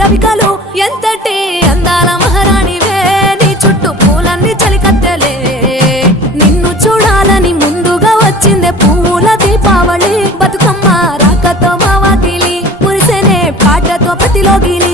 రవికలు ఎంతటి అందాల మహారాణివే నీ చుట్టూ పూలన్నీ చలికత్తెలే నిన్ను చూడాలని ముందుగా వచ్చిందే పూల దీపావళి బతుకమ్మ రాకతో మా వాకిలి మురిసెనే పాటతో ప్రతిలోగిలి